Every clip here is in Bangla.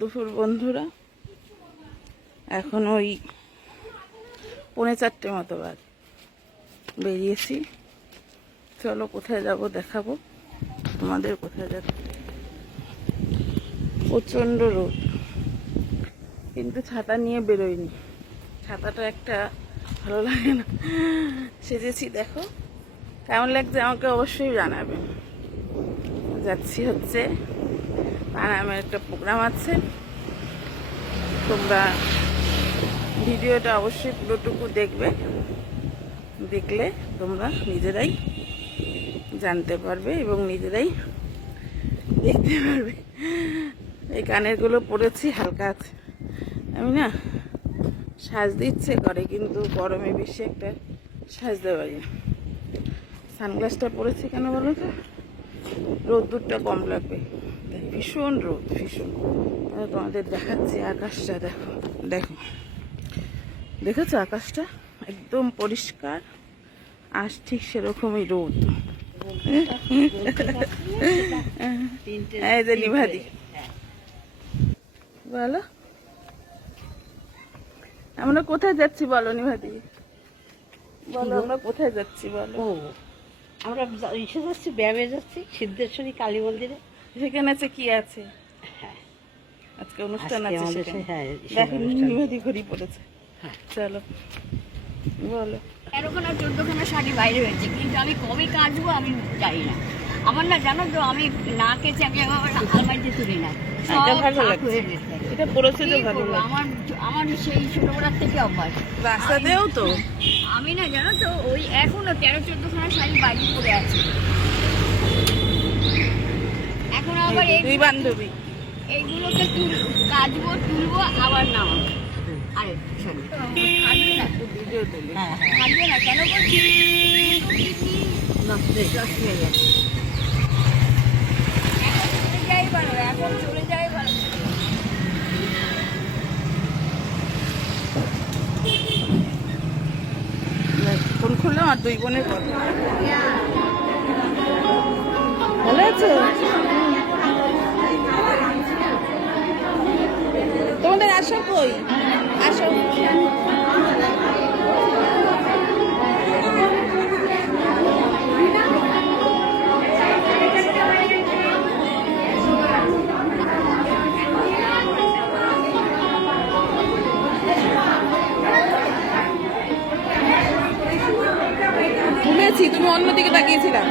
দুপুর বন্ধুরা। এখন ওই 3:45 মতো বাজে, বেরিয়েছি। চলো কোথায় যাব দেখাবো তোমাদের। কোথায় যাচ্ছি, প্রচণ্ড রোদ, কিন্তু ছাতা নিয়ে বেরোয়নি। ছাতাটা একটা ভালো লাগে না। সেজেছি, দেখো কেমন লাগছে আমাকে অবশ্যই জানাবেন। যাচ্ছি হচ্ছে পানামের একটা প্রোগ্রাম আছে। তোমরা ভিডিওটা অবশ্যই পুরোটুকু দেখবে, দেখলে তোমরা নিজেরাই জানতে পারবে এবং নিজেরাই দেখতে পারবে। এই কানেরগুলো পরেছি হালকা আছে। আমি না সাজতে ইচ্ছে করে, কিন্তু গরমে বেশি একটা সাজতে পারি না। সানগ্লাসটা পরেছি কেন বলো তো, রোদ্দুরটা কম লাগবে। ভীষণ রোদ, ভীষণ। তোমাদের দেখাচ্ছি আকাশটা, দেখো দেখো, দেখেছো আকাশটা একদম পরিষ্কার, আর ঠিক সেরকমই রোদ। এই যে নিভাদি, বলো আমরা কোথায় যাচ্ছি বলো নিভাদি, বলো আমরা কোথায় যাচ্ছি বলো। আমরা এসে যাচ্ছি, ব্যায়ামে যাচ্ছি সিদ্ধেশ্বরী কালী মন্দিরে। সেখানে আছে কি আছে? হ্যাঁ, আজকে অনুষ্ঠান আছে। হ্যাঁ, দেখো নিভাদি ঘড়ি পড়েছে। চলো বলো। 13খানা 14খানা শাড়ি বাইরে হয়েছে, কিন্তু আমি কবে কাটবো আমি জানি না। আমার না জানো তো, আমি না কেচে আমি আমার আলমারিতে তুলি না। এটা ভালো লাগছে, এটা পরেছে তো ভালো লাগছে। আমার সেই ছোটবেলার থেকে অভ্যাস। রাস্তাতেও তো আমি না জানো তো, ওই এখনো 13-14খানা শাড়ি বাইরে পরে আছে। এখন আবার দুই বান্ধবী এইগুলোকে কাটবো, তুলবো, আবার নামাবো। আরে শোনো, কাটবে না তো, ভিডিও তুলি। কাটবে না কেন বলছি, নষ্ট হয়ে গেছে। এখন চলে যাই ভালো। ফোন খুললাম আর দুই বোনের কথা। ভালো আছো? তোমাদের আসো কই, আসো। শুনেছি তুমি অন্যদিকে তাকিয়েছিলাম।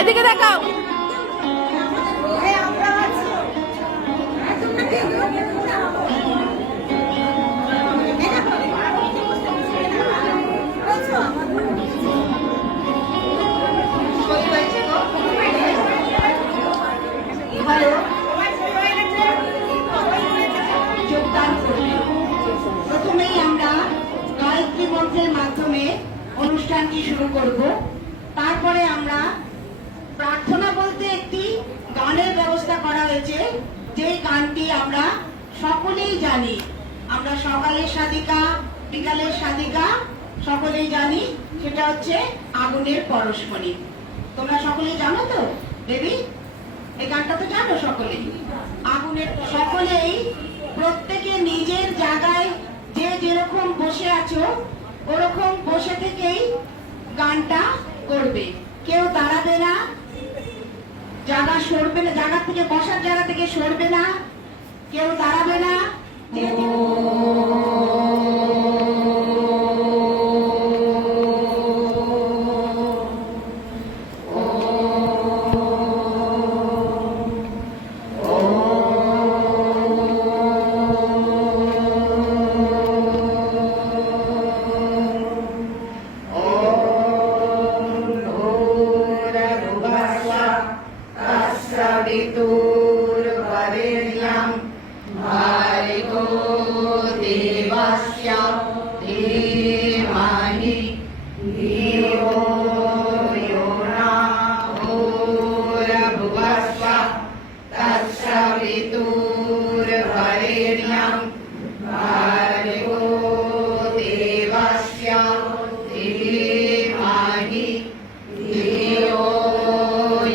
এদিকে দেখাও। প্রথমেই আমরা গায়ত্রী মন্ত্রের মাধ্যমে অনুষ্ঠানটি শুরু করব। তারপরে আমরা প্রার্থনা বলতে একটি গানের ব্যবস্থা করা হয়েছে, যে গানটি আমরা সকলেই জানি। আমরা সকালের সাধিকা, বিকালের সাধিকা সকলেই জানি, সেটা হচ্ছে আগুনের পরশমণি। তোমরা সকলেই জানো তো দেবী? এই গানটা তো জানো সকলেই। আগুনের সকলেই প্রত্যেকে নিজের জায়গায় যে যেরকম বসে আছো ওরকম বসে থেকেই গানটা করবে, কেউ দাঁড়াবে না, জায়গা সরবে না, জায়গা থেকে বসার জায়গা থেকে সরবে না, কেউ দাঁড়াবে না। वितुर्वरेण्यं भर्गो देवस्य धीमहि धियो यो नः भूर्भुवस्सुः तत्सवितुर्वरेण्यं भर्गो देवस्य धीमहि धियो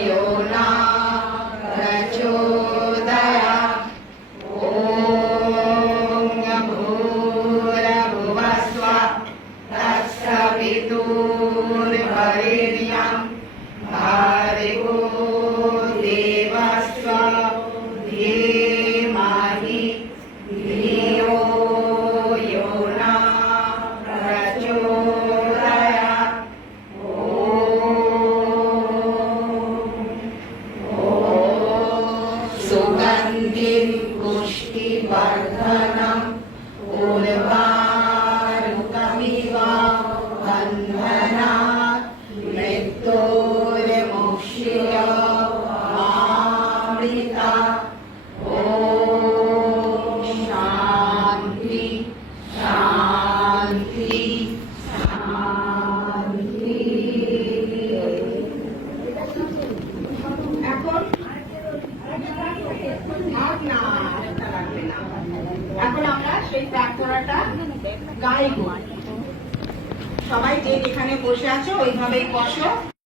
यो नः प्रचोदयात्। ॐ भूर्भुवस्सुः तत्सवितुर्वरेण्यं भर्गो देवस्य धीमहि धियो यो नः प्रचोदयात्। सुगन्धिं पुष्टिवर्धनम् उर्वारुकमिव बन्धनात् मृत्योर्मुक्षीय मामृतात्। ॐ शान्ति शान्ति शान्ति। এখন এখন আমরা সেই প্রার্থনাটা গাইব। সবাই যে যেখানে বসে আছো ওইভাবেই বসো।